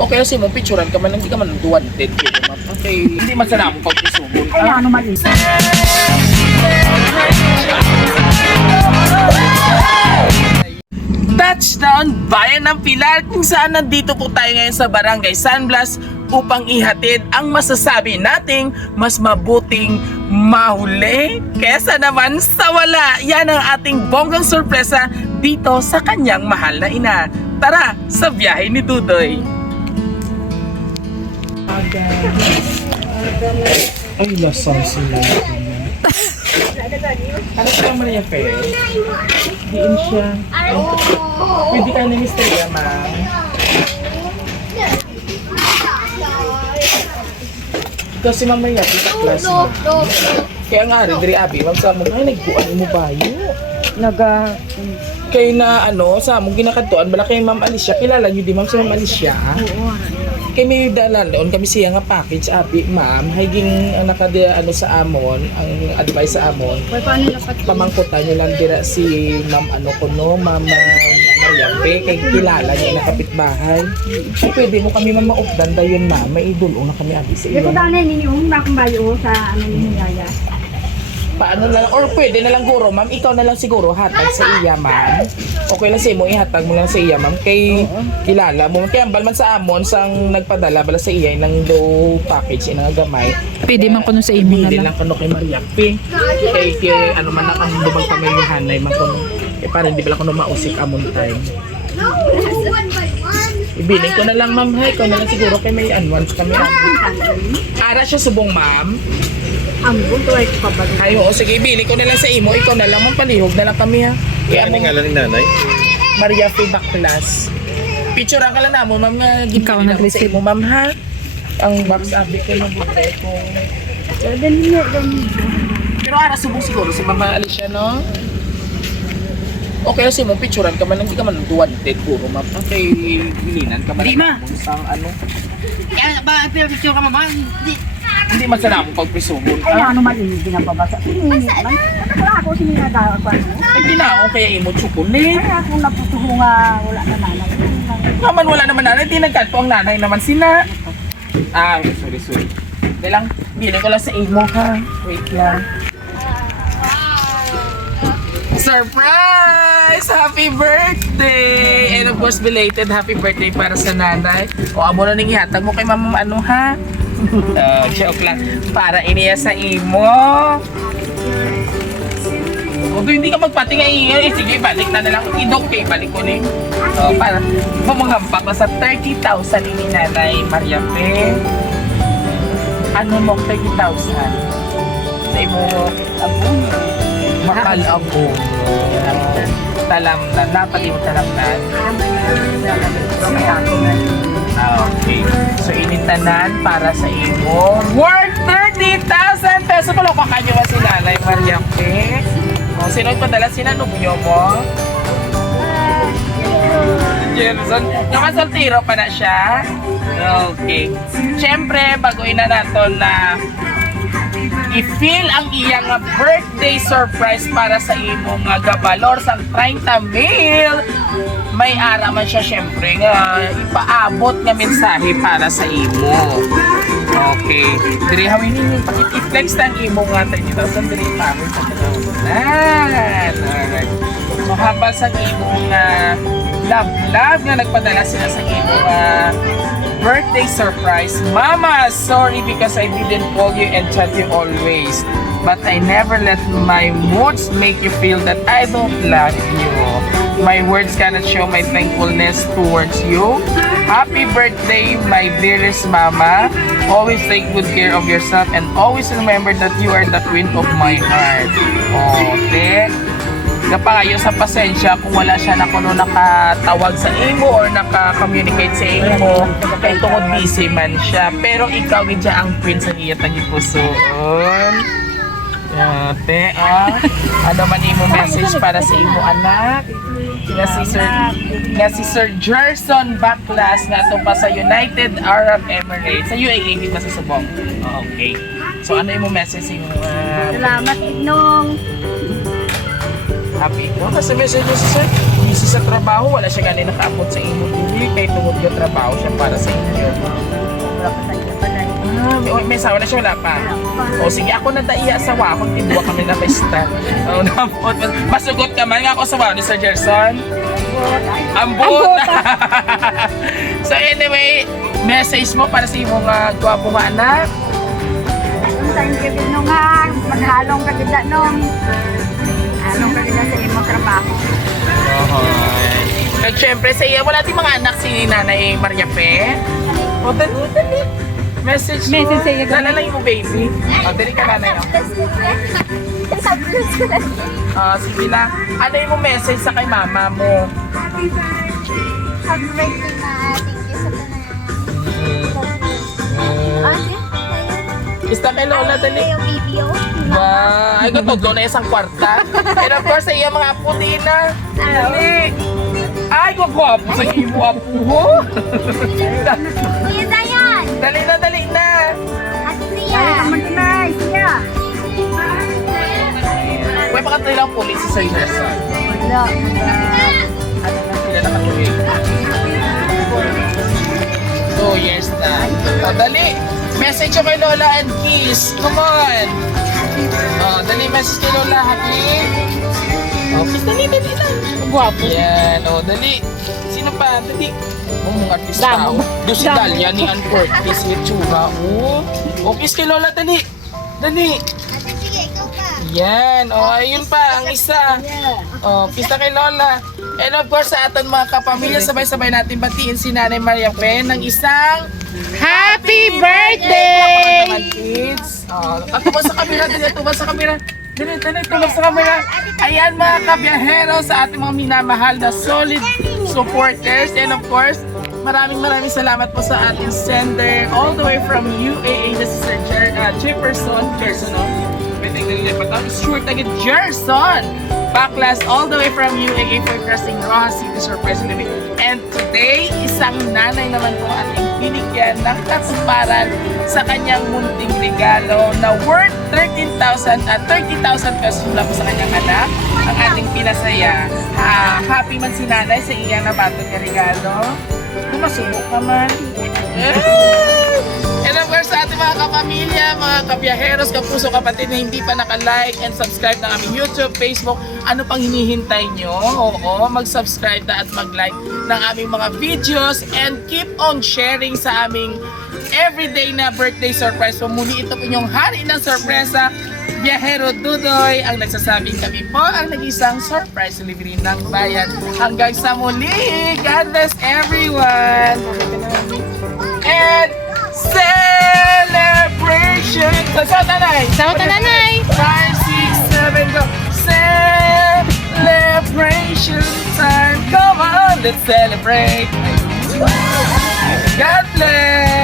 Okay, kasi mo picturean ka man, hindi ka man wanted. Okay, hindi man sana mo pagpisugon. Ay, ano mali? Touchdown, Bayan ng Pilar, kung saan nandito po tayo ngayon sa Barangay San Blas upang ihatid ang masasabi nating mas mabuting mahuli kesa naman sa wala. Yan ang ating bonggang sorpresa dito sa kanyang mahal na ina. Tara sa biyahe ni Dudoy. Ay, lasang sila. Ano siya Maria Fe? Diin siya. Pwede ka na misterya, ma'am. Ito si Ma'am Maria, sa class mo. Kaya nga, Redri Abi, ma'am, sa mo, ay, nagbuan mo ba yun? Kaya na, sa mong ginakatuan, bala kay Ma'am Alicia, kilala niyo di, ma'am, si Ma'am Alicia? Oo. Kay may dalan doon kami siya nga package abi ma'am higing nakada sa amon ang advice sa amon pamangkutan niyo lang dira si ma'am ma'am Mariampe kay kilala niya na kapitbahay pwede mo kami ma'am maupdan dayon ma'am may idulo na kami abi sa iyo Ito dana ninyo nakambayo sa ni Yaya. Paano na lang, or pwede na lang guro, ma'am, ikaw na lang siguro hatag sa iya, ma'am. Okay lang sa mo, ihatag mo lang sa iya, ma'am, kay kilala mo. Kaya balman sa amon, sang nagpadala, bala sa iya, ng low package, ng gamay. Pwede man kuno sa imo na Pwede lang. lang kuno kay Maria P. Kay ano man ang lubang pamilyahanay, man kuno. Para hindi bala kuno mausik amon time. Ibiling ko na lang, ma'am, hay, ikaw na lang siguro kay may once kami. Ara siya subong, ma'am. Ang bunto ay pabalik. Ay, oo, sige, ibili ko na lang sa imo. Ikaw na lang, palihog na lang kami, ha. Kaya Ano nga lang ni nanay? Maria F. Baklas. Picturean ka lang na mo, ma'am, nga Ikaw gibili namin sa nag-receive. imo, ma'am, ha. Ang box abi ko ng buti ko. Pero ara subong siguro si Mama Alicia, no? Okay, kasi mo picturean ka man, hindi ka man wanted, puro, ma'am. Okay, bilinan ka man. Di, ma. Sang ano. Kaya ba picture ka mama? Hindi man sana akong pagpisugon. Ay, ano mali ginababasa. Wala ako sinigada ako. Hindi na ako kaya imo tsukunin. Ay, ako naputuho nga wala na nanay. Naman wala naman nanay, di nagkanto ang nanay naman sila. Ah, sorry. Dahil lang, bili ko lang sa imo ha. Wait lang. Surprise! Happy birthday! And of course, belated happy birthday para sa nanay. O, amo na ning ihatag mo kay mama ha? Joke lang. Para iniya sa imo. Although hindi ka magpatingay, sige, balik na lang. Idok kay balik ko ni. Para mamanghampak na sa 30,000 ni Nanay Maria Pe. Ano mo 30,000? Sa imo abong. Makal abong. Talam na. Dapat yung talam na. Okay. So, inintanan para sa imo. Worth 30,000 pesos. Paloka ka nyo ba si Nanay Maria Pe? O, sino padala? Sinanubyo mo? Jerson. Yung kasoltiro pa na siya? Okay. Siyempre, baguhin na natin na i-feel ang iyang birthday surprise para sa imong gabalor sa 30,000. May ara man siya syempre nga ipaabot nga mensahe para sa imo. Okay. Diri hawin ninyo pakit-flex tang imo nga 30,000 diri paabot sa kanan. Alright. So habang sa imo nga love nga nagpadala sila sa imo birthday surprise. Mama, sorry because I didn't call you and chat you always. But I never let my moods make you feel that I don't love you. My words cannot show my thankfulness towards you. Happy birthday, my dearest mama. Always take good care of yourself and always remember that you are the queen of my heart. Okay. Napangayo sa pasensya kung wala siya na kuno nakatawag sa imo or naka-communicate sa imo kay tungod busy man siya, pero ikaw gidya ang queen sa iya tagipusoon. Ate, ano man imo message para sa imo anak nga si Sir Jerson Baklas nga to pa sa United Arab Emirates sa UAE di ba sa Subong. Okay, so ano imo message sa imo Salamat Ignong. happy ko. Kasi message mo si Sir. busy sa trabaho, wala siya ganin nakaabot sa inyo. Hindi kay tungod yung trabaho siya para sa inyo. Wala pa sa iya pa na. May asawa na siya, wala pa. O sige, ako na daiya asawa akong tinduwa kami na pesta. Masugot ka man nga ako asawa ni Sir Gerson. Ambot! So anyway, message mo para sa imong gwapo nga anak. Thank you din nga. Maghalong ka gila nung. Halong ka gila sa imong trabaho. At syempre sa iya, wala din mga anak si Nanay Maria Pe. O dali. Message mo. Message sa iya, ganun. Nalalay mo baby. O dali ka nanay. Sige lang. Ano yung message sa kay mama mo? Happy birthday na. Thank you sa Basta kay Lola, dali. yung video. Ba, ay katudlo na isang kwarta. And of course, sa iya mga puti na. Dali. Ay, gwapo sa iyo, apo ho. Kuya Dayan. Dali na. Ate Ay, Ria. naman din na. Siya. Uy, pakatry lang pulis si Sir Gerson. Wala. Ano na sila nakatuloy? 2 years na. O, dali. Message ko kay Lola and kiss. Come on. O, dali message kay Lola. Happy. O, kiss. Dali lang. Guwapo. Yan. O, dali. Sino pa? Dali. O, mga artista. Damo. Do si Dalia ni Ann Curtis. Hitsura. O, kiss kay Lola. Dali. Ate, sige, ikaw pa. Yan. O, ayun pa. Ang isa. Oh, pista kay Lola. And of course, sa aton mga kapamilya, sabay-sabay natin batiin si Nanay Maria Pe ng isang Happy Birthday! Mga kids. Oh, tumas sa kamera, tumas sa kamera. Dali, tumas sa kamera. Ayan mga kabiyahero sa ating mga minamahal na solid supporters. And of course, maraming salamat po sa ating sender all the way from UAE. This is Sir Jefferson. Sure, tagit Gerson. Backlash all the way from UAE for crossing Rojas City Surprise Living. And today, isang nanay naman po ating binigyan ng katuparan sa kanyang munting regalo na worth 13,000 at 30,000 pesos mula po sa kanyang anak. Ang ating pinasaya. Happy man si nanay sa iya na bato niya regalo. Masubok ka man. And of course, sa ating mga kapamilya, mga kabiyaheros, kapuso, kapatid na hindi pa naka-like and subscribe ng aming YouTube, Facebook, ano pang hinihintay nyo? Oo, mag-subscribe na at mag-like ng aming mga videos and keep on sharing sa aming everyday na birthday surprise. So muli ito po yung hari ng sorpresa, Biyahero Dudoy, ang nagsasabing kami po ang nag-isang surprise delivery ng bayan. Hanggang sa muli, God bless everyone! And celebration! Sa tanay! Sa tanay! 5, 6, 7, go! Celebration time! Come on, let's celebrate! God bless!